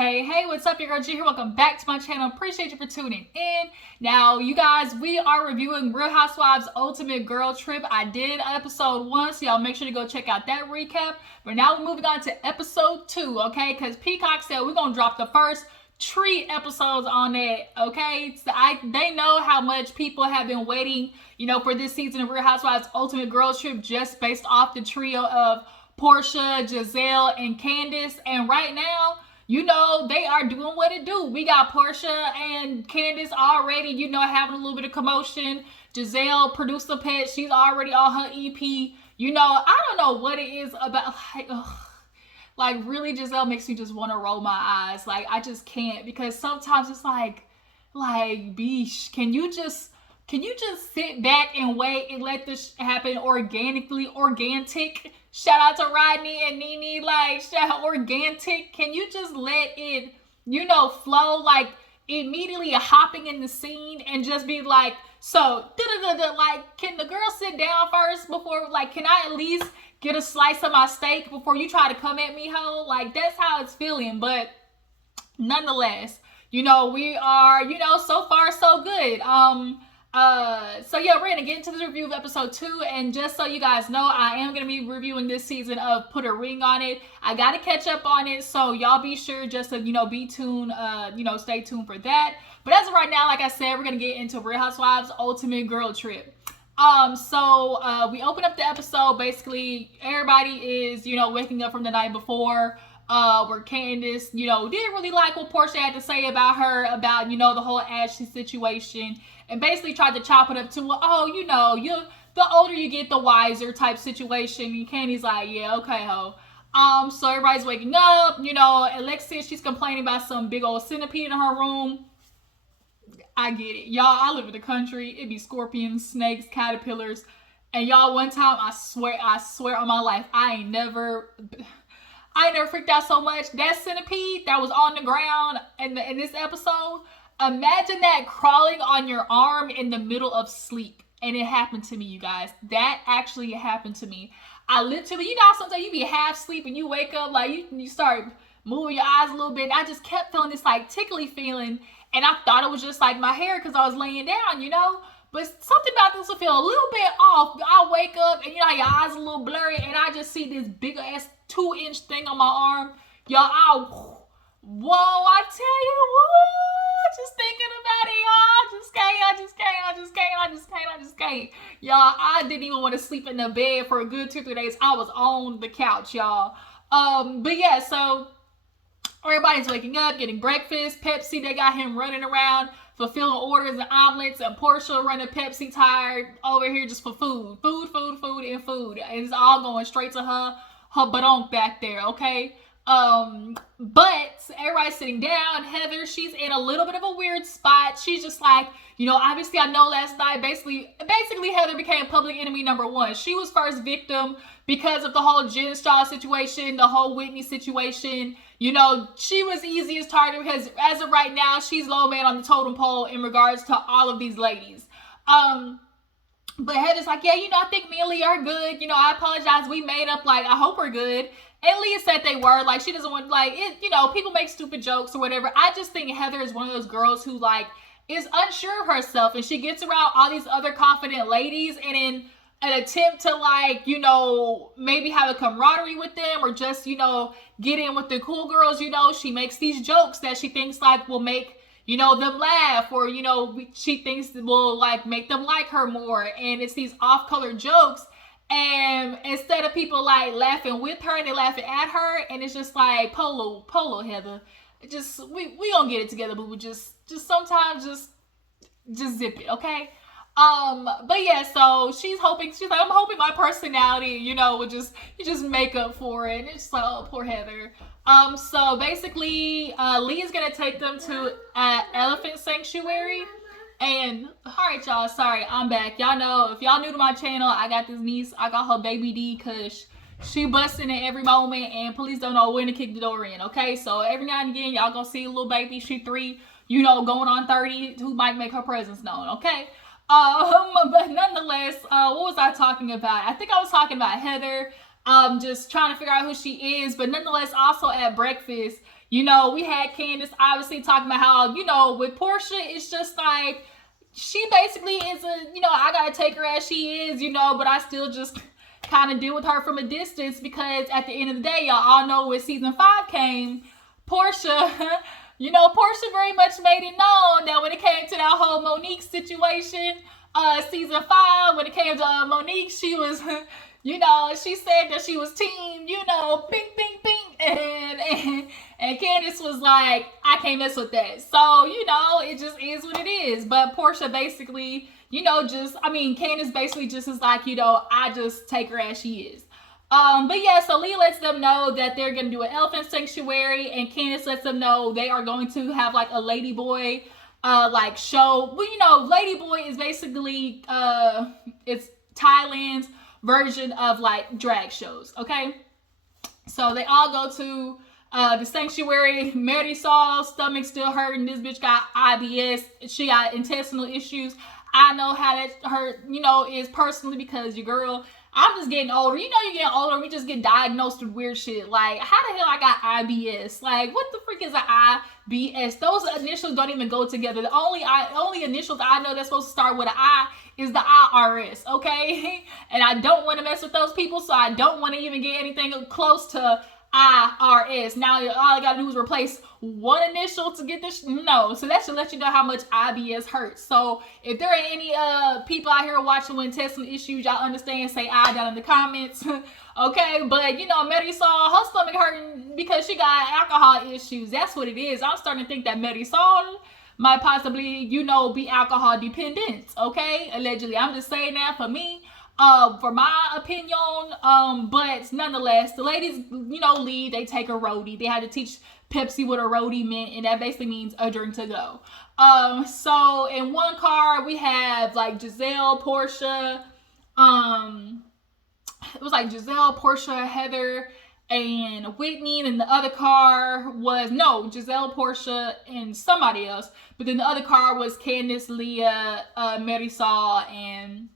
Hey, what's up? Your girl G here. Welcome back to my channel. Appreciate you for tuning in. Now, you guys, we are reviewing Real Housewives Ultimate Girl Trip. I did episode 1, so y'all make sure to go check out that recap. But now we're moving on to episode 2, okay? Because Peacock said we're going to drop the first 3 episodes on that, okay? So they know how much people have been waiting, for this season of Real Housewives Ultimate Girl Trip just based off the trio of Porsha, Giselle, and Candiace. And right now, they are doing what it do. We got Porsha and Candiace already, having a little bit of commotion. Giselle, producer pet, she's already on her EP. I don't know what it is about, really Giselle makes me just want to roll my eyes. I just can't, because sometimes it's like, beesh, can you just sit back and wait and let this happen organic? Shout out to Rodney and Nene, shout out organic. Can you just let it, flow, immediately hopping in the scene and just be like, so, can the girl sit down first before, can I at least get a slice of my steak before you try to come at me, ho? That's how it's feeling. But nonetheless, we are, so far so good. So yeah, we're gonna get into the review of episode 2, and just so you guys know, I am gonna be reviewing this season of Put a Ring on It. I gotta catch up on it, so y'all be sure just to be tuned, stay tuned for that. But as of right now, like I said, we're gonna get into Real Housewives Ultimate Girl Trip. We open up the episode. Basically, everybody is waking up from the night before. Where Candiace, didn't really like what Porsha had to say about her, about, the whole Ashley situation, and basically tried to chop it up to, the older you get, the wiser type situation. And Candy's like, yeah, okay, ho. So everybody's waking up, Alexis, she's complaining about some big old centipede in her room. I get it. Y'all, I live in the country. It be scorpions, snakes, caterpillars. And y'all, one time, I swear on my life, I ain't never freaked out so much. That centipede that was on the ground in this episode, imagine that crawling on your arm in the middle of sleep. And it happened to me, you guys. That actually happened to me. I literally, sometimes you be half asleep and you wake up, you start moving your eyes a little bit. And I just kept feeling this tickly feeling. And I thought it was just my hair because I was laying down, But something about this will feel a little bit off. I wake up and your eyes a little blurry, and I just see this big ass 2-inch thing on my arm. Y'all, whoa, I tell you, whoa, just thinking about it, y'all. I just can't. Y'all, I didn't even want to sleep in the bed for a good 2-3 days. I was on the couch, y'all. But yeah, so everybody's waking up, getting breakfast. Pepsi, they got him running around, fulfilling orders and omelets, and Porsha running Pepsi tired over here just for food. Food. And it's all going straight to her badonk back there, okay? But everybody's sitting down. Heather, she's in a little bit of a weird spot. She's just obviously I know last night, basically Heather became public enemy number 1. She was first victim because of the whole Jen Shaw situation, the whole Whitney situation. She was easiest target because as of right now, she's low man on the totem pole in regards to all of these ladies. But Heather's like, yeah, I think me and Leah are good. I apologize. We made up, I hope we're good. And Leah said they were, she doesn't want, people make stupid jokes or whatever. I just think Heather is one of those girls who, is unsure of herself. And she gets around all these other confident ladies, and in an attempt to, maybe have a camaraderie with them, or just, get in with the cool girls, she makes these jokes that she thinks, will make, them laugh, or, she thinks will, make them like her more. And it's these off-color jokes. And instead of people laughing with her, they laughing at her, and it's just polo Heather. Just we gonna get it together, but we just sometimes just zip it, okay? But yeah, so she's like, I'm hoping my personality, would just make up for it. And it's just oh, poor Heather. So basically, Leah's gonna take them to Elephant Sanctuary. And all right, y'all, sorry, I'm back. Y'all know, if y'all new to my channel, I got this niece. I got her baby D, because she busting at every moment, and police don't know when to kick the door in, okay? So every now and again, y'all gonna see a little baby. She 3, going on 30, who might make her presence known, okay? But nonetheless, what was I talking about? I think I was talking about Heather, just trying to figure out who she is. But nonetheless, also at breakfast, You know, we had Candiace obviously talking about how, you know, with Porsha, it's just like, she basically is a, you know, I gotta take her as she is, you know, but I still just kind of deal with her from a distance, because at the end of the day, y'all all know when season 5 came, Porsha, you know, Porsha very much made it known that when it came to that whole Monique situation, season 5, when it came to Monique, she was, you know, she said that she was team, you know, ping, ping, ping, and Candiace was like, I can't mess with that. So, you know, it just is what it is. But Porsha basically, you know, Candiace basically just is like, you know, I just take her as she is. But yeah, so Leah lets them know that they're going to do an elephant sanctuary, and Candiace lets them know they are going to have like a ladyboy, like show. Well, you know, ladyboy is basically, it's Thailand's version of like drag shows, okay? So they all go to the sanctuary. Marisol's stomach still hurting. This bitch got IBS. She got intestinal issues. I know how that hurt, you know, is personally, because your girl, I'm just getting older. You know, you're getting older. We just get diagnosed with weird shit. Like, how the hell I got IBS? Like, what the freak is an IBS? Those initials don't even go together. The only initials I know that's supposed to start with an I is the IRS, okay? And I don't want to mess with those people, so I don't want to even get anything close to IRS. Now, all I gotta do is replace one initial to get this. No, so that should let you know how much IBS hurts. So if there are any people out here watching with intestinal issues, y'all understand, say I down in the comments. Okay, but you know, Marisol, her stomach hurting because she got alcohol issues. That's what it is. I'm starting to think that Marisol might possibly, you know, be alcohol dependent. Okay, allegedly. I'm just saying that for me. For my opinion, but nonetheless, the ladies, you know, lead, they take a roadie. They had to teach Pepsi what a roadie meant, and that basically means a drink to go. So in one car, we have like Giselle, Porsha, it was like Giselle, Porsha, Heather, and Whitney. And the other car was, Giselle, Porsha, and somebody else. But then the other car was Candiace, Leah, Marisol, and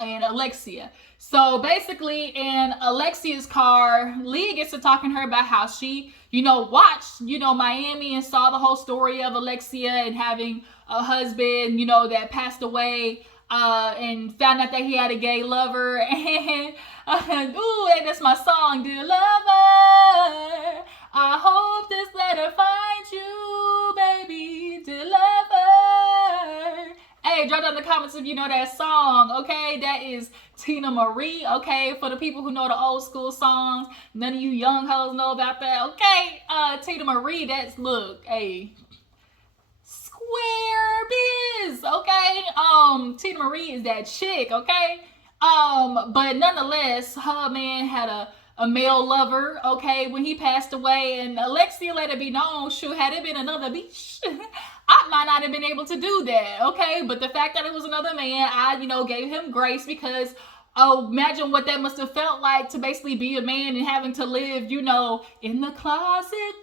Alexia. So basically in Alexia's car, Leah gets to talking to her about how she, you know, watched, you know, Miami and saw the whole story of Alexia and having a husband, you know, that passed away, and found out that he had a gay lover. And that's my song, dear lover, I hope this letter finds you, baby, dear lover. Hey, drop down in the comments if you know that song, okay? That is Tina Marie, okay? For the people who know the old school songs, none of you young hoes know about that, okay? Tina Marie, that's, look, hey, square biz, okay? Tina Marie is that chick, okay? But nonetheless, her man had a male lover, okay, when he passed away, and Alexia let it be known, shoot, had it been another bitch, I might not have been able to do that, okay? But the fact that it was another man, I, you know, gave him grace, because imagine what that must have felt like to basically be a man and having to live, you know, in the closet.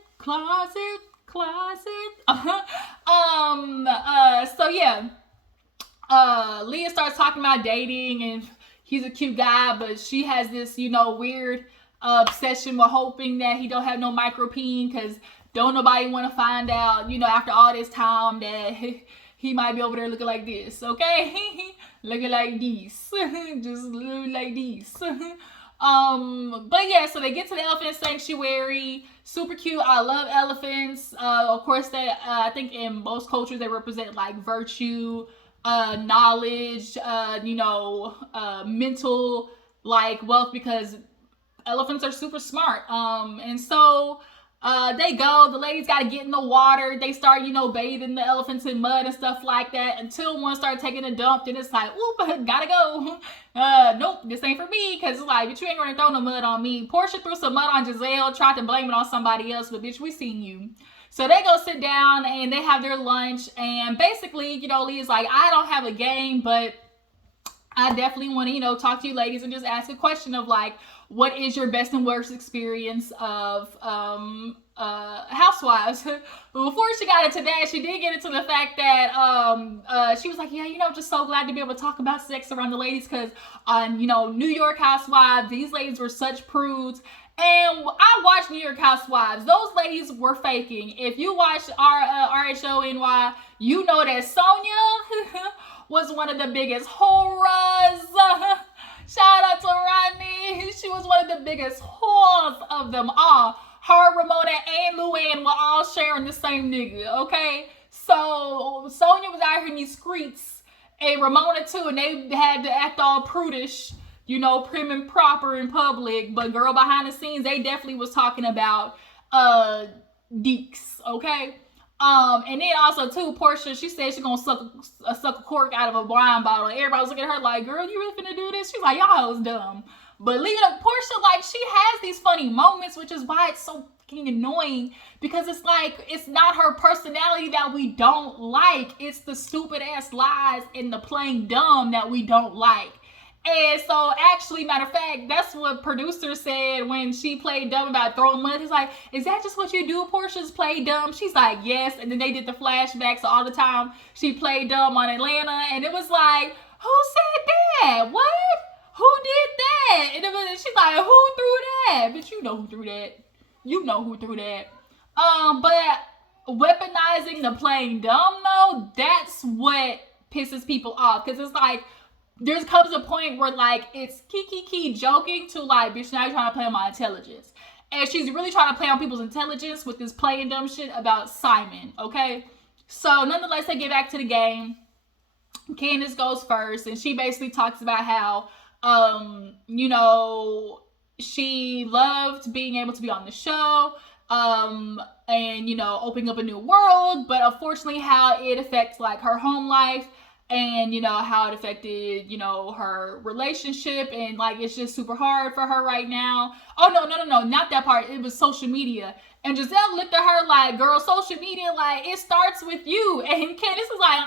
So yeah, Leah starts talking about dating, and he's a cute guy, but she has this, you know, weird obsession with hoping that he don't have no micro-peen, because don't nobody want to find out, you know, after all this time that he might be over there looking like this, okay? Looking like this. Just looking like this. But yeah, so they get to the elephant sanctuary. Super cute. I love elephants. Of course, I think in most cultures they represent like virtue, knowledge, you know, mental like wealth, because elephants are super smart. And so they go, the ladies got to get in the water. They start, you know, bathing the elephants in mud and stuff like that, until one started taking a dump. Then it's like, oop, gotta go. Nope, this ain't for me, because it's like, bitch, you ain't gonna throw no mud on me. Porsha threw some mud on Giselle, tried to blame it on somebody else, but bitch, we seen you. So they go sit down and they have their lunch, and basically, you know, Leah's like, I don't have a game, but I definitely want to, you know, talk to you ladies and just ask a question of like, what is your best and worst experience of Housewives? But before she got into that, she did get into the fact that she was like, yeah, you know, just so glad to be able to talk about sex around the ladies, because on, you know, New York Housewives, these ladies were such prudes, And I watched New York Housewives. Those ladies were faking. If you watch RHONY, you know that Sonia was one of the biggest whores. Shout out to Rodney. She was one of the biggest whores of them all. Her, Ramona, and Luann were all sharing the same nigga, okay? So Sonia was out here in these streets, and Ramona too, and they had to act all prudish, you know, prim and proper in public. But girl, behind the scenes, they definitely was talking about deeks, okay? And then also too, Porsha, she said she gonna suck a cork out of a wine bottle. Everybody was looking at her like, girl, you really finna do this? She's like, y'all was dumb. But leave it up, Porsha, like, she has these funny moments, which is why it's so fucking annoying, because it's like, it's not her personality that we don't like. It's the stupid ass lies and the playing dumb that we don't like. And so, actually, matter of fact, that's what producer said when she played dumb about throwing money. He's like, is that just what you do, Porsha's play dumb? She's like, yes. And then they did the flashbacks all the time. She played dumb on Atlanta. And it was like, who said that? What? Who did that? And she's like, who threw that? Bitch, you know who threw that. You know who threw that. But weaponizing the playing dumb, though, that's what pisses people off. Because it's like, there comes a point where, like, it's kiki joking to, like, bitch, now you're trying to play on my intelligence. And she's really trying to play on people's intelligence with this playing dumb shit about Simon, okay? So, nonetheless, they get back to the game. Candiace goes first, and she basically talks about how, you know, she loved being able to be on the show, and, you know, opening up a new world, but unfortunately how it affects, like, her home life, and, you know, how it affected, you know, her relationship, and, like, it's just super hard for her right now. Oh, no, not that part. It was social media. And Giselle looked at her like, girl, social media, like, it starts with you. And Candiace is like,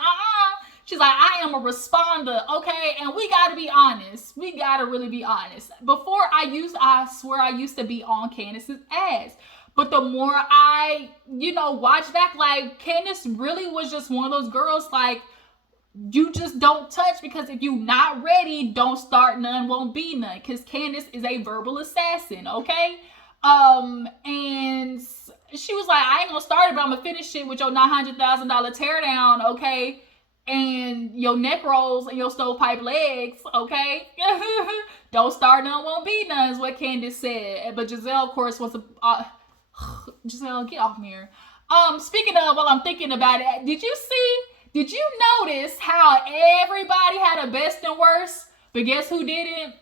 She's like, I am a responder, okay? And we got to be honest. We got to really be honest. Before I swear I used to be on Candiace's ass. But the more I, you know, watch back, like, Candiace really was just one of those girls, like, you just don't touch, because if you not ready, don't start none, won't be none. Because Candiace is a verbal assassin, okay? And she was like, I ain't gonna start it, but I'm gonna finish it with your $900,000 teardown, okay? And your neck rolls and your stovepipe legs, okay? Don't start none, won't be none, is what Candiace said. But Giselle, of course, wants to... Giselle, get off me here. Speaking of, while I'm thinking about it, did you notice how everybody had a best and worst, but guess who didn't?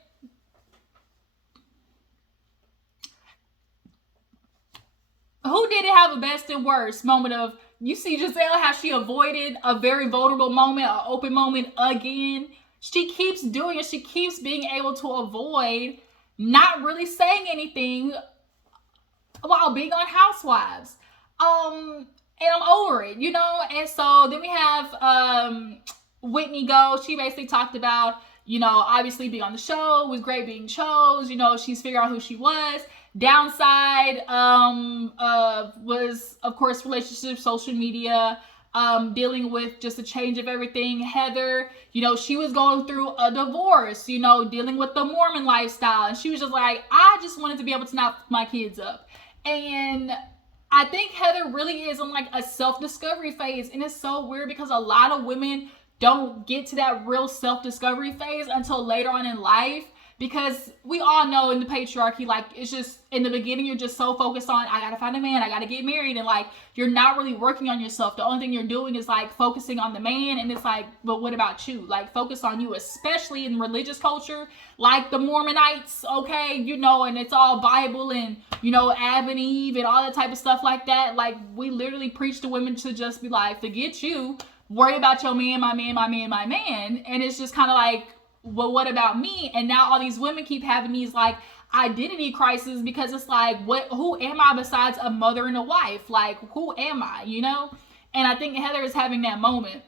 Who didn't have a best and worst moment of, you see Giselle, how she avoided a very vulnerable moment, an open moment again. She keeps doing it. She keeps being able to avoid not really saying anything while being on Housewives. And I'm over it, you know? And so then we have Whitney go. She basically talked about, you know, obviously being on the show was great, being chose. You know, she's figuring out who she was. Downside was, of course, relationships, social media, dealing with just a change of everything. Heather, you know, she was going through a divorce, you know, dealing with the Mormon lifestyle. And she was just like, I just wanted to be able to knock my kids up. And I think Heather really is in like a self-discovery phase. And it's so weird because a lot of women don't get to that real self-discovery phase until later on in life. Because we all know in the patriarchy, like, it's just, in the beginning, you're just so focused on, I gotta find a man, I gotta get married, and, like, you're not really working on yourself. The only thing you're doing is, like, focusing on the man, and it's like, but what about you? Like, focus on you, especially in religious culture, like the Mormonites, okay? You know, and it's all Bible, and, you know, Adam and Eve, and all that type of stuff like that. Like, we literally preach to women to just be like, forget you, worry about your man, my man, my man, my man, and it's just kind of like, well, what about me? And now all these women keep having these like identity crises because it's like, who am I besides a mother and a wife? Like, who am I, you know? And I think Heather is having that moment.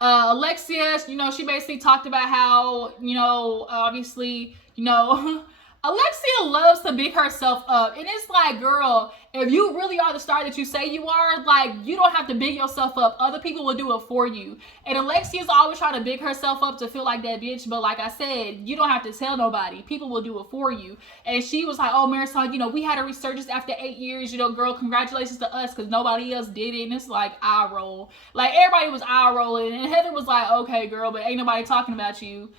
Alexia, you know, she basically talked about how, you know, obviously, you know, Alexia loves to big herself up. And it's like, girl, if you really are the star that you say you are, like, you don't have to big yourself up. Other people will do it for you. And Alexia's always trying to big herself up to feel like that bitch. But like I said, you don't have to tell nobody. People will do it for you. And she was like, oh, Marisol, you know, we had a resurgence after 8 years. You know, girl, congratulations to us because nobody else did it. And it's like eye roll. Like, everybody was eye rolling. And Heather was like, okay, girl, but ain't nobody talking about you.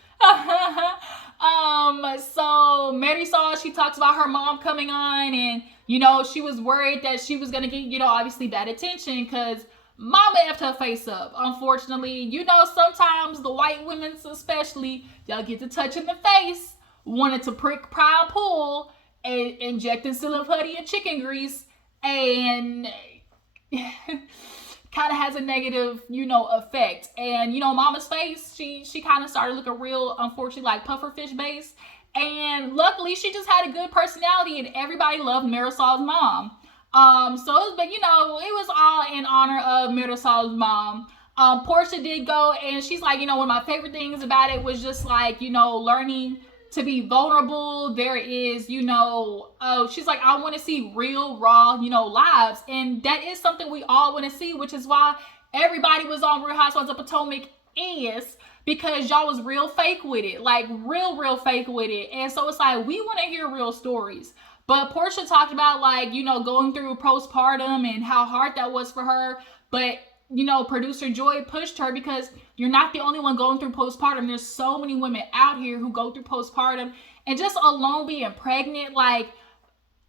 So Marisol, she talks about her mom coming on, and you know, she was worried that she was gonna get, you know, obviously bad attention because mama effed her face up. Unfortunately, you know, sometimes the white women especially, y'all get to touch in the face, wanted to prick, pry, and pull, and injecting silly putty and chicken grease, and kind of has a negative, you know, effect. And, you know, mama's face, she kind of started looking real, unfortunately, like pufferfish base. And luckily, she just had a good personality, and everybody loved Marisol's mom. But you know, it was all in honor of Marisol's mom. Porsha did go, and she's like, you know, one of my favorite things about it was just like, you know, learning to be vulnerable. There is, you know, she's like, I want to see real, raw, you know, lives. And that is something we all want to see, which is why everybody was on Real Housewives of Potomac is because y'all was real fake with it. Like, real fake with it. And so it's like, we want to hear real stories. But Porsha talked about, like, you know, going through postpartum and how hard that was for her. But, you know, producer Joy pushed her because you're not the only one going through postpartum. There's so many women out here who go through postpartum. And just alone being pregnant, like,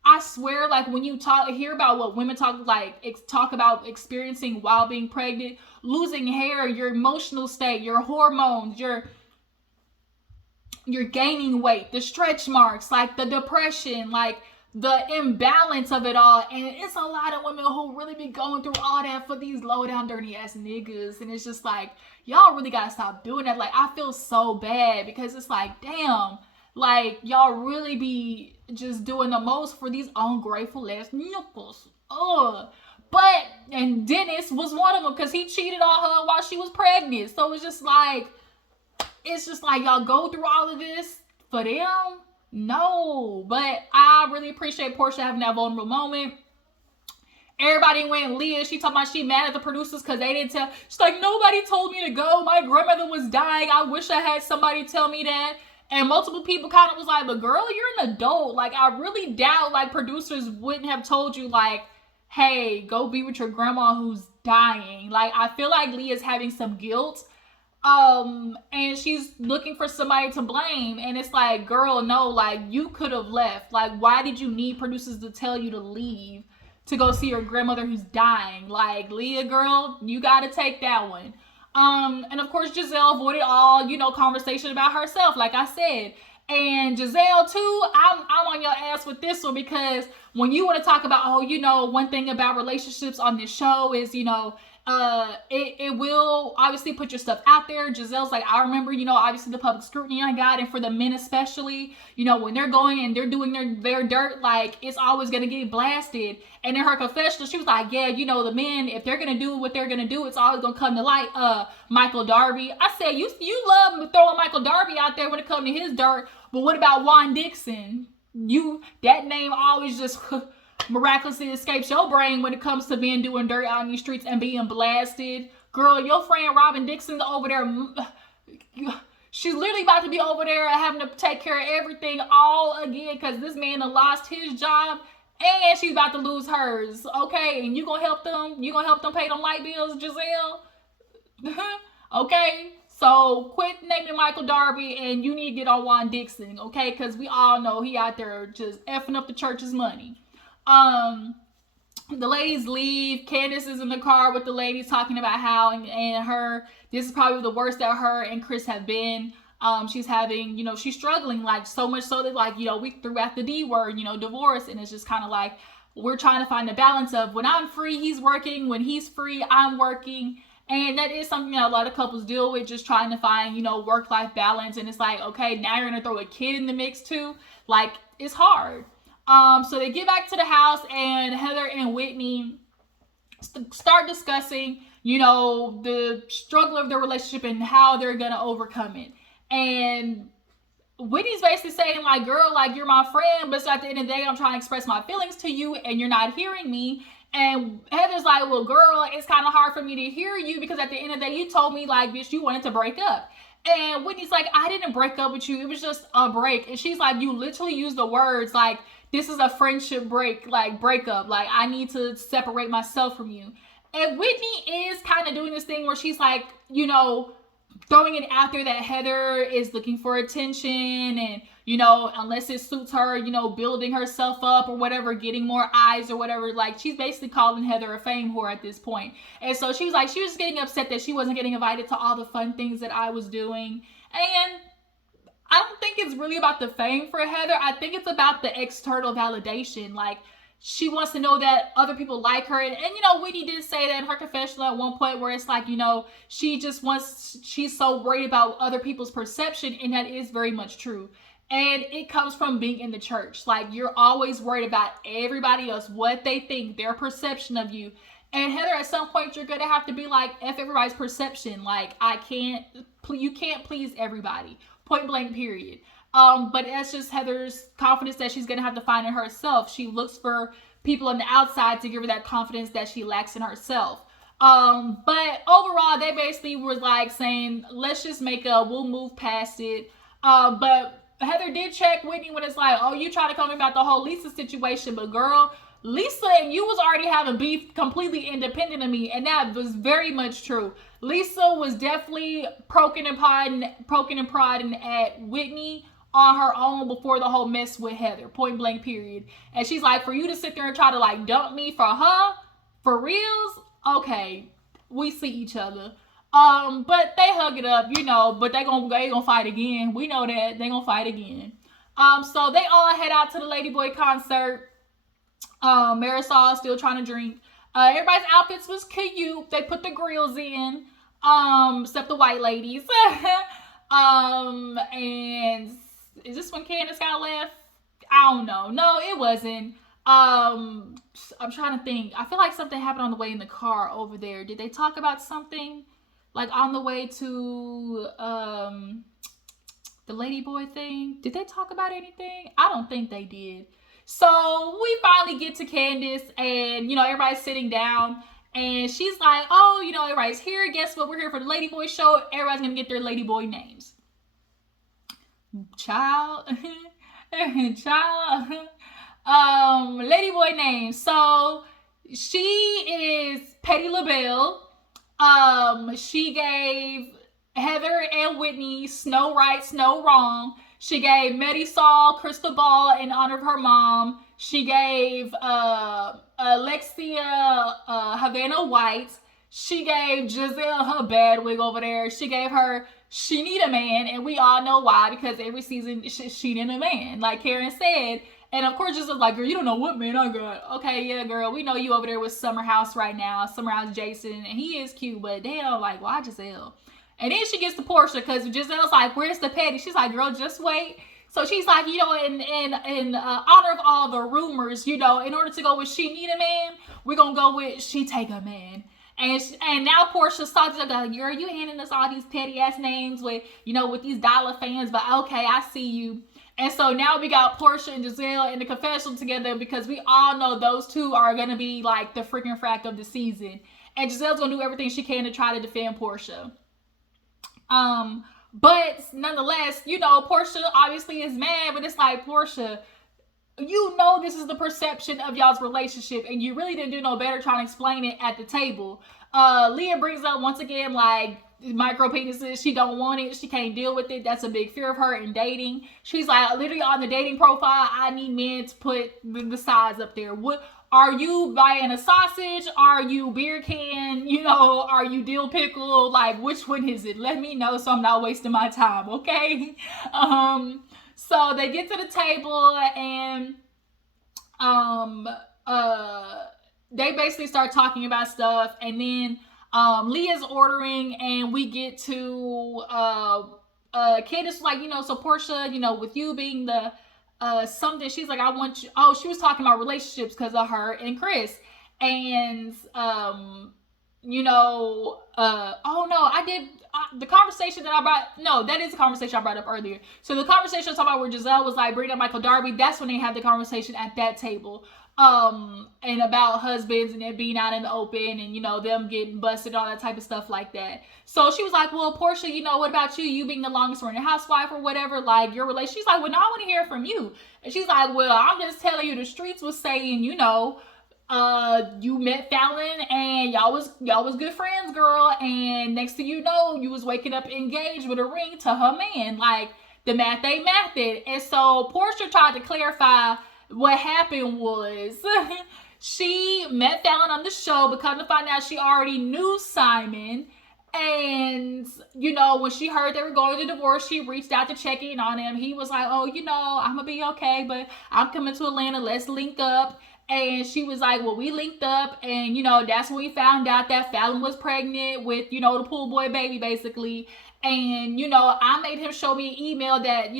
I swear, like, when you hear about what women talk about experiencing while being pregnant, losing hair, your emotional state, your hormones, your gaining weight, the stretch marks, like the depression, like the imbalance of it all. And it's a lot of women who really be going through all that for these low down dirty ass niggas. And it's just like, y'all really gotta stop doing that. Like, I feel so bad because it's like, damn, like, y'all really be just doing the most for these ungrateful ass nipples. And Dennis was one of them because he cheated on her while she was pregnant. So it's just like y'all go through all of this for them? No. But I really appreciate Porsha having that vulnerable moment. Everybody went Leah. She talking about she mad at the producers because they didn't tell. She's like, nobody told me to go. My grandmother was dying. I wish I had somebody tell me that. And multiple people kind of was like, but girl, you're an adult. Like, I really doubt, like, producers wouldn't have told you, like, hey, go be with your grandma who's dying. Like, I feel like Leah's having some guilt. And she's looking for somebody to blame. And it's like, girl, no, like, you could have left. Like, why did you need producers to tell you to leave to go see your grandmother who's dying? Like, Leah, girl, you got to take that one. And of course, Giselle avoided all, you know, conversation about herself, like I said. And Giselle, too, I'm on your ass with this one because when you want to talk about, oh, you know, one thing about relationships on this show is, you know, it will obviously put your stuff out there. Giselle's like, I remember, you know, obviously the public scrutiny I got, and for the men especially, you know, when they're going and they're doing their dirt, like, it's always going to get blasted. And in her confessional, she was like, yeah, you know, the men, if they're going to do what they're going to do, it's always going to come to light. Michael Darby. I said, you love throwing Michael Darby out there when it comes to his dirt, but what about Juan Dixon? That name always just miraculously escapes your brain when it comes to being doing dirt out in these streets and being blasted. Girl, your friend Robin Dixon's over there. She's literally about to be over there having to take care of everything all again because this man has lost his job and she's about to lose hers. Okay, and you gonna help them? You gonna help them pay them light bills, Giselle? Okay, so quit naming Michael Darby and you need to get on Juan Dixon, okay? Because we all know he out there just effing up the church's money. The ladies leave. Candiace is in the car with the ladies talking about how and her, this is probably the worst that her and Chris have been. She's having, you know, she's struggling, like, so much so that, like, you know, we threw out the D word, you know, divorce. And it's just kind of like, we're trying to find the balance of when I'm free, he's working. When he's free, I'm working. And that is something that a lot of couples deal with, just trying to find, you know, work-life balance. And it's like, okay, now you're going to throw a kid in the mix too. Like, it's hard. So they get back to the house and Heather and Whitney start discussing, you know, the struggle of their relationship and how they're going to overcome it. And Whitney's basically saying, like, girl, like, you're my friend, but at the end of the day, I'm trying to express my feelings to you, and you're not hearing me. And Heather's like, well, girl, it's kind of hard for me to hear you, because at the end of the day, you told me, like, bitch, you wanted to break up. And Whitney's like, I didn't break up with you. It was just a break. And she's like, you literally used the words, like, this is a friendship break, like, breakup. Like, I need to separate myself from you. And Whitney is kind of doing this thing where she's like, you know, throwing it out there that Heather is looking for attention, and, you know, unless it suits her, you know, building herself up or whatever, getting more eyes or whatever. Like, she's basically calling Heather a fame whore at this point. And so she was like, she was getting upset that she wasn't getting invited to all the fun things that I was doing. And I don't think it's really about the fame for Heather. I think it's about the external validation. Like, she wants to know that other people like her. And you know, Whitney did say that in her confessional at one point, where it's like, you know, she's so worried about other people's perception. And that is very much true. And it comes from being in the church. Like, you're always worried about everybody else, what they think, their perception of you. And Heather, at some point, you're going to have to be like, F everybody's perception. Like, you can't please everybody. Point blank, period. But that's just Heather's confidence that she's going to have to find in herself. She looks for people on the outside to give her that confidence that she lacks in herself. But overall, they basically were like saying, let's just we'll move past it. But Heather did check Whitney when it's like, oh, you trying to come about the whole Lisa situation, but girl, Lisa and you was already having beef completely independent of me, and that was very much true. Lisa was definitely poking and prodding at Whitney on her own before the whole mess with Heather, point blank, period. And she's like, for you to sit there and try to like dump me for her, for reals, okay, we see each other. But they hug it up, you know, but they gonna fight again. We know that they gonna fight again. So they all head out to the Ladyboy concert. Marisol still trying to drink. Everybody's outfits was cute. They put the grills in, except the white ladies. And is this when Candiace got left? I don't know. No, it wasn't. I'm trying to think. I feel like something happened on the way in the car over there. Did they talk about something? Like on the way to the Ladyboy thing? Did they talk about anything? I don't think they did. So we finally get to Candiace, and, you know, everybody's sitting down, and she's like, oh, you know, everybody's here. Guess what? We're here for the Ladyboy show. Everybody's going to get their Ladyboy names. Child. Ladyboy names. So she is Petty LaBelle. She gave Heather and Whitney Snow Right, Snow Wrong. She gave Marisol Crystal Ball in honor of her mom. She gave Alexia Havana White. She gave Giselle her bad wig over there. She gave her She Need a Man, and we all know why, because every season she need a man, like Karen said. And of course, Giselle's like, girl, you don't know what man I got. Okay, yeah, girl, we know you over there with Summer House right now. Summer House Jason, and he is cute, but damn, like, why Giselle? And then she gets to Porsha, because Giselle's like, where's the petty? She's like, girl, just wait. So she's like, you know, in honor of all the rumors, you know, in order to go with She Need a Man, we're going to go with She Take a Man. And now Porsha starts to go, girl, you handing us all these petty ass names with, you know, with these dollar fans, but okay, I see you. And so now we got Porsha and Giselle in the confessional together, because we all know those two are going to be like the freaking frack of the season. And Giselle's going to do everything she can to try to defend Porsha. But nonetheless, you know, Porsha obviously is mad, but it's like, Porsha, you know this is the perception of y'all's relationship, and you really didn't do no better trying to explain it at the table. Leah brings up once again, like, micro penises. She don't want it. She can't deal with it. That's a big fear of her in dating. She's like, literally on the dating profile, I need men to put the size up there. What are you buying, a sausage? Are you beer can? You know, are you dill pickle? Like, which one is it? Let me know so I'm not wasting my time, okay? So they get to the table, and they basically start talking about stuff, and then Leah's ordering, and we get to Candiace, like, you know, so Porsha, you know, with you being the something, she's like, I want you. Oh, she was talking about relationships because of her and Chris, and oh no, I did the conversation that I brought. No, that is the conversation I brought up earlier. So the conversation I was talking about where Giselle was like bringing up Michael Darby, that's when they had the conversation at that table. And about husbands and it being out in the open and, them getting busted, all that type of stuff like that. So she was like, well, Porsha, what about you? You being the longest running housewife or whatever, like your relationship. She's like, well, no, I want to hear from you. And she's like, well, I'm just telling you, the streets was saying, you met Fallon and y'all was good friends, girl, and next thing you know, you was waking up engaged with a ring to her man. Like, the math ain't mathed. And so Porsha tried to clarify what happened was she met Fallon on the show, but come to find out she already knew Simon. And, when she heard they were going to divorce, she reached out to check in on him. He was like, oh, I'm going to be okay, but I'm coming to Atlanta. Let's link up. And she was like, well, we linked up. And, that's when we found out that Fallon was pregnant with, the pool boy baby, basically. And, I made him show me an email that,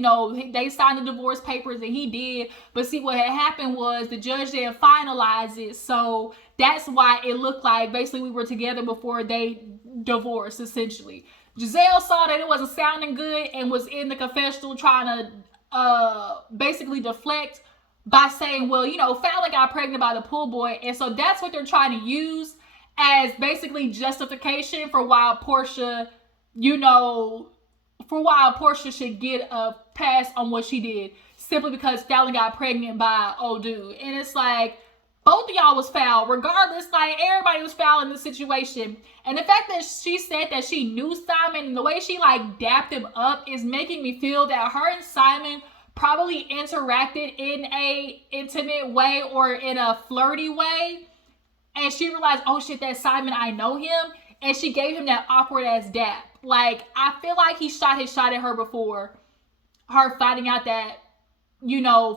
they signed the divorce papers and he did. But see, what had happened was the judge didn't finalize it. So that's why it looked like basically we were together before they divorced, essentially. Giselle saw that it wasn't sounding good and was in the confessional trying to basically deflect by saying, well, Fallon got pregnant by the pool boy. And so that's what they're trying to use as basically justification for why Porsha should get a pass on what she did, simply because Fallon got pregnant by old dude. And it's like, both of y'all was foul. Regardless, like, everybody was foul in this situation. And the fact that she said that she knew Simon and the way she, like, dapped him up is making me feel that her and Simon probably interacted in a intimate way or in a flirty way. And she realized, oh shit, that's Simon, I know him. And she gave him that awkward ass dap. Like, I feel like he shot his shot at her before her finding out that,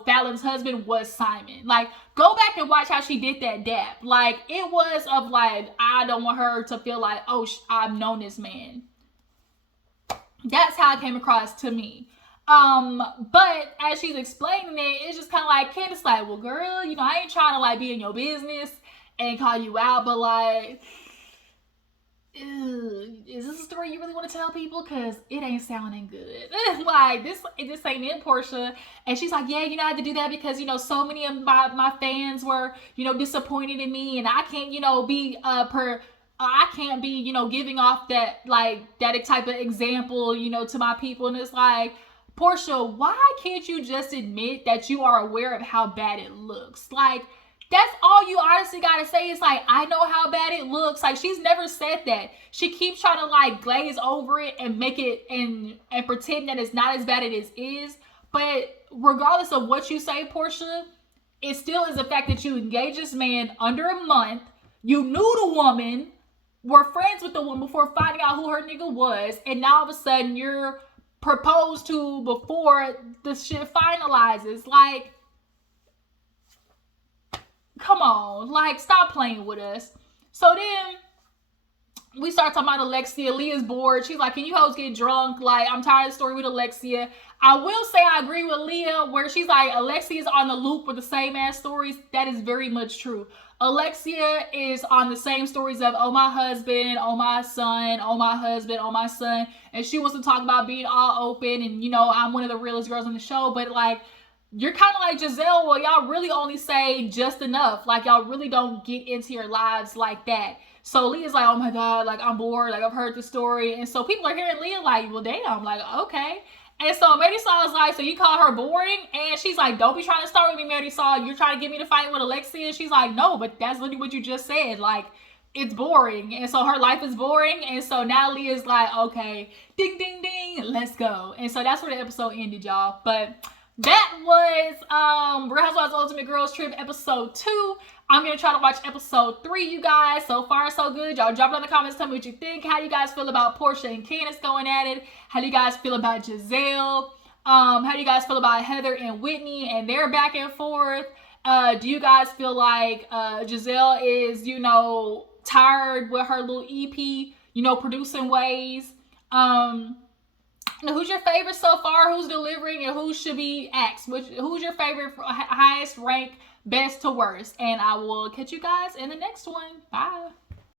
Fallon's husband was Simon. Like, go back and watch how she did that dap. Like, it was of like, I don't want her to feel like, oh, I've known this man. That's how it came across to me. But as she's explaining it, it's just kind of like, Candiace like, well, girl, I ain't trying to like be in your business and call you out, but like, is this a story you really want to tell people? Because it ain't sounding good. Like, this ain't it, Porsha. And she's like, yeah, I had to do that because, so many of my fans were, disappointed in me, and I can't, be I can't be, giving off that, like, that type of example, to my people. And it's like, Porsha, why can't you just admit that you are aware of how bad it looks? Like, that's all you honestly gotta say is like, I know how bad it looks. Like, she's never said that. She keeps trying to like glaze over it and make it and pretend that it's not as bad as it is. But regardless of what you say, Porsha, it still is the fact that you engaged this man under a month. You knew the woman, were friends with the woman before finding out who her nigga was, and now all of a sudden you're proposed to before the shit finalizes. Like, come on, like, stop playing with us. So then we start talking about Alexia. Leah's bored. She's like, can you hoes get drunk? Like, I'm tired of the story with Alexia. I will say I agree with Leah where she's like, Alexia's on the loop with the same ass stories. That is very much true. Alexia is on the same stories of, oh, my husband, oh, my son, oh, my husband, oh, my son. And she wants to talk about being all open and, I'm one of the realest girls on the show. But, like, you're kind of like Giselle. Well, y'all really only say just enough. Like, y'all really don't get into your lives like that. So Leah's like, oh, my God, like, I'm bored. Like, I've heard the story. And so people are hearing Leah like, well, damn. Like, okay. And so Marisol is like, so you call her boring? And she's like, don't be trying to start with me, Marisol. You're trying to get me to fight with Alexia. She's like, no, but that's literally what you just said. Like, it's boring. And so her life is boring. And so now Leah's like, okay, ding, ding, ding, let's go. And so that's where the episode ended, y'all. But that was Real Housewives Ultimate Girls Trip episode 2. I'm going to try to watch episode 3, you guys. So far, so good. Y'all drop it in the comments. Tell me what you think. How do you guys feel about Porsha and Candiace going at it? How do you guys feel about Giselle? How do you guys feel about Heather and Whitney and their back and forth? Do you guys feel like Giselle is, tired with her little EP, producing ways? Who's your favorite so far? Who's delivering and who should be axed? Who's your favorite highest rank, best to worst? And I will catch you guys in the next one. Bye.